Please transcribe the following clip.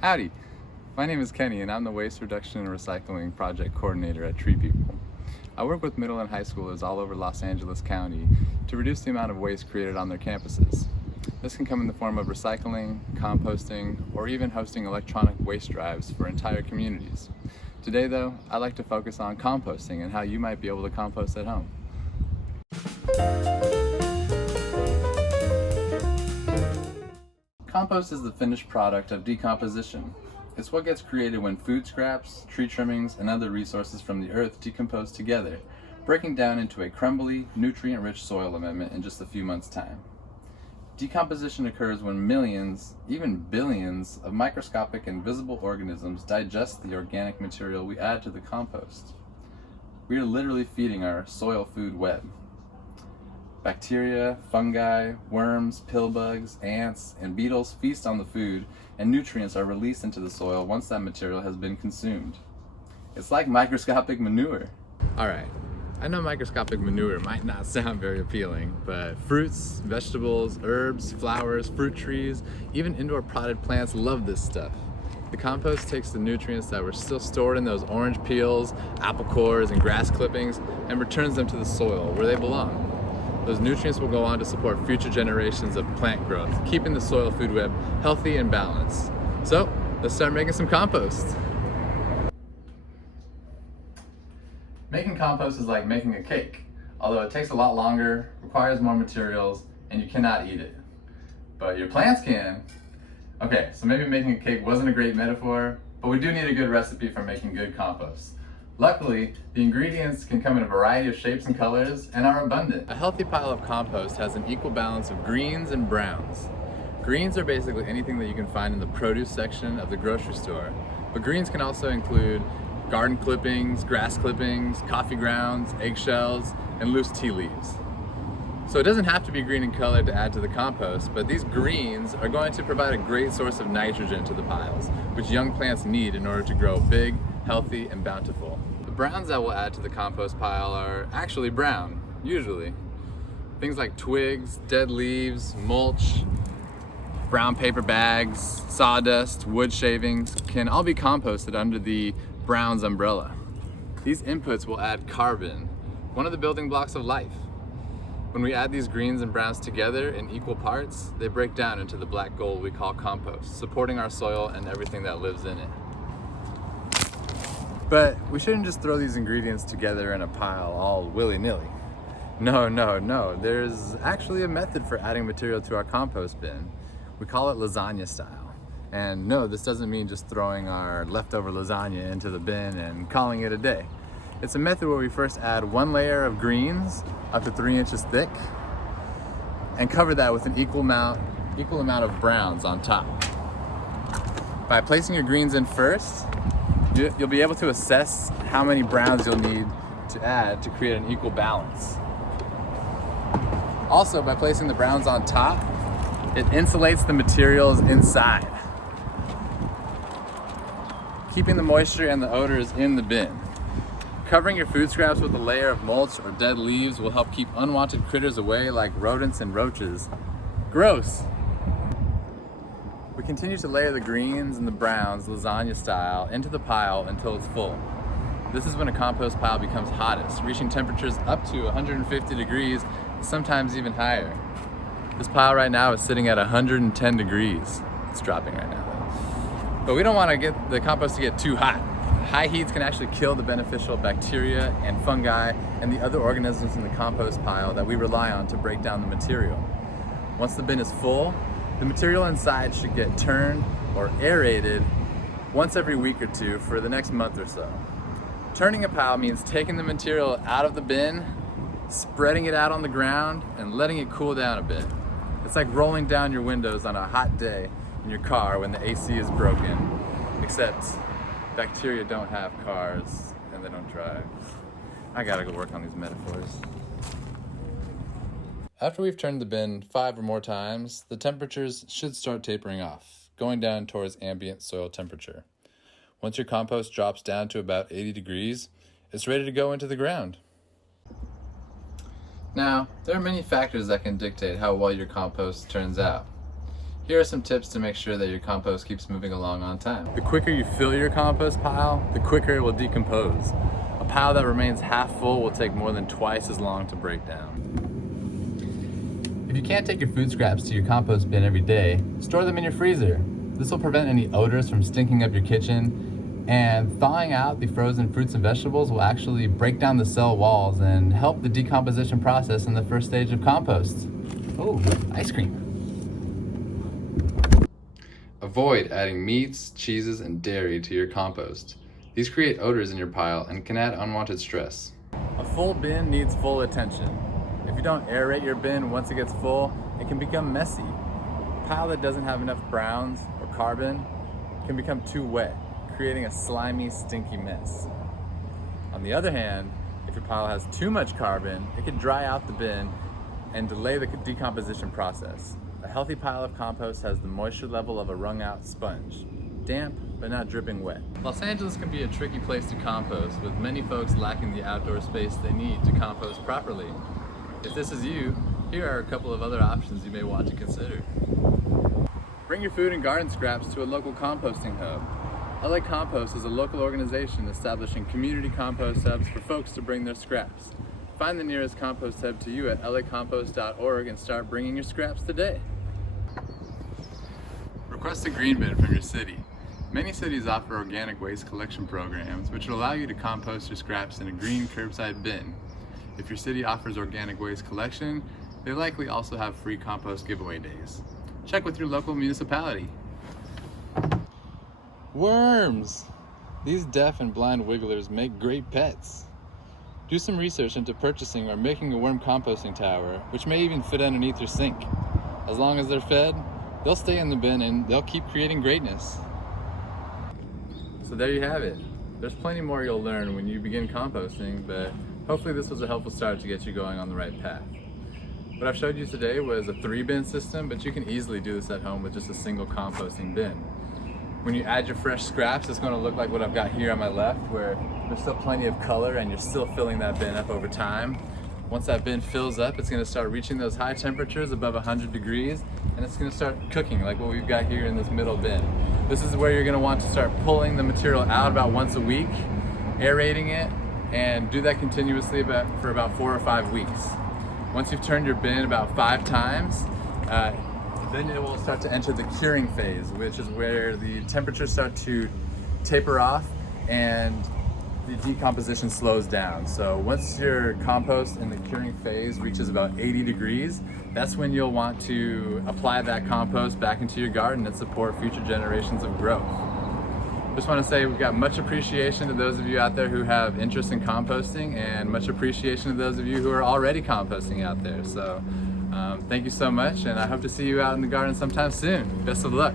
Howdy! My name is Kenny and I'm the Waste Reduction and Recycling Project Coordinator at Tree People. I work with middle and high schoolers all over Los Angeles County to reduce the amount of waste created on their campuses. This can come in the form of recycling, composting, or even hosting electronic waste drives for entire communities. Today though, I'd like to focus on composting and how you might be able to compost at home. Compost is the finished product of decomposition. It's what gets created when food scraps, tree trimmings, and other resources from the earth decompose together, breaking down into a crumbly, nutrient-rich soil amendment in just a few months' time. Decomposition occurs when millions, even billions, of microscopic invisible organisms digest the organic material we add to the compost. We are literally feeding our soil food web. Bacteria, fungi, worms, pill bugs, ants, and beetles feast on the food, and nutrients are released into the soil once that material has been consumed. It's like microscopic manure. Alright, I know microscopic manure might not sound very appealing, but fruits, vegetables, herbs, flowers, fruit trees, even indoor potted plants love this stuff. The compost takes the nutrients that were still stored in those orange peels, apple cores, and grass clippings and returns them to the soil where they belong. Those nutrients will go on to support future generations of plant growth, keeping the soil food web healthy and balanced. So, let's start making some compost. Making compost is like making a cake, although it takes a lot longer, requires more materials, and you cannot eat it. But your plants can. Okay, so maybe making a cake wasn't a great metaphor, but we do need a good recipe for making good compost. Luckily, the ingredients can come in a variety of shapes and colors and are abundant. A healthy pile of compost has an equal balance of greens and browns. Greens are basically anything that you can find in the produce section of the grocery store, but greens can also include garden clippings, grass clippings, coffee grounds, eggshells, and loose tea leaves. So it doesn't have to be green in color to add to the compost, but these greens are going to provide a great source of nitrogen to the piles, which young plants need in order to grow big, healthy, and bountiful. The browns that we'll add to the compost pile are actually brown, usually. Things like twigs, dead leaves, mulch, brown paper bags, sawdust, wood shavings can all be composted under the browns umbrella. These inputs will add carbon, one of the building blocks of life. When we add these greens and browns together in equal parts, they break down into the black gold we call compost, supporting our soil and everything that lives in it. But we shouldn't just throw these ingredients together in a pile all willy-nilly. No. There's actually a method for adding material to our compost bin. We call it lasagna style. And no, this doesn't mean just throwing our leftover lasagna into the bin and calling it a day. It's a method where we first add one layer of greens up to 3 inches thick and cover that with an equal amount of browns on top. By placing your greens in first, you'll be able to assess how many browns you'll need to add to create an equal balance. Also, by placing the browns on top, it insulates the materials inside, keeping the moisture and the odors in the bin. Covering your food scraps with a layer of mulch or dead leaves will help keep unwanted critters away like rodents and roaches. Gross! We continue to layer the greens and the browns lasagna style into the pile until it's full. This is when a compost pile becomes hottest, reaching temperatures up to 150 degrees, sometimes even higher. This pile right now is sitting at 110 degrees. It's dropping right now though. But we don't want to get the compost to get too hot. High heats can actually kill the beneficial bacteria and fungi and the other organisms in the compost pile that we rely on to break down the material. Once the bin is full, the material inside should get turned or aerated once every week or two for the next month or so. Turning a pile means taking the material out of the bin, spreading it out on the ground, and letting it cool down a bit. It's like rolling down your windows on a hot day in your car when the AC is broken, except bacteria don't have cars and they don't drive. I gotta go work on these metaphors. After we've turned the bin 5 or more times, the temperatures should start tapering off, going down towards ambient soil temperature. Once your compost drops down to about 80 degrees, it's ready to go into the ground. Now, there are many factors that can dictate how well your compost turns out. Here are some tips to make sure that your compost keeps moving along on time. The quicker you fill your compost pile, the quicker it will decompose. A pile that remains half full will take more than twice as long to break down. If you can't take your food scraps to your compost bin every day, store them in your freezer. This will prevent any odors from stinking up your kitchen, and thawing out the frozen fruits and vegetables will actually break down the cell walls and help the decomposition process in the first stage of compost. Oh, ice cream. Avoid adding meats, cheeses, and dairy to your compost. These create odors in your pile and can add unwanted stress. A full bin needs full attention. If you don't aerate your bin once it gets full, it can become messy. A pile that doesn't have enough browns or carbon can become too wet, creating a slimy, stinky mess. On the other hand, if your pile has too much carbon, it can dry out the bin and delay the decomposition process. A healthy pile of compost has the moisture level of a wrung-out sponge. Damp, but not dripping wet. Los Angeles can be a tricky place to compost, with many folks lacking the outdoor space they need to compost properly. If this is you, here are a couple of other options you may want to consider. Bring your food and garden scraps to a local composting hub. LA Compost is a local organization establishing community compost hubs for folks to bring their scraps. Find the nearest compost hub to you at lacompost.org and start bringing your scraps today. Request a green bin from your city. Many cities offer organic waste collection programs which will allow you to compost your scraps in a green curbside bin. If your city offers organic waste collection, they likely also have free compost giveaway days. Check with your local municipality. Worms! These deaf and blind wigglers make great pets. Do some research into purchasing or making a worm composting tower, which may even fit underneath your sink. As long as they're fed, they'll stay in the bin and they'll keep creating greatness. So there you have it. There's plenty more you'll learn when you begin composting, but hopefully this was a helpful start to get you going on the right path. What I've showed you today was a 3-bin system, but you can easily do this at home with just a single composting bin. When you add your fresh scraps, it's going to look like what I've got here on my left, where there's still plenty of color and you're still filling that bin up over time. Once that bin fills up, it's going to start reaching those high temperatures above 100 degrees, and it's going to start cooking like what we've got here in this middle bin. This is where you're going to want to start pulling the material out about once a week, aerating it, and do that continuously for about 4 or 5 weeks. Once you've turned your bin about 5 times, then it will start to enter the curing phase, which is where the temperatures start to taper off and the decomposition slows down. So once your compost in the curing phase reaches about 80 degrees, that's when you'll want to apply that compost back into your garden and support future generations of growth. Just want to say we've got much appreciation to those of you out there who have interest in composting, and much appreciation to those of you who are already composting out there. So thank you so much, and I hope to see you out in the garden sometime soon. Best of luck.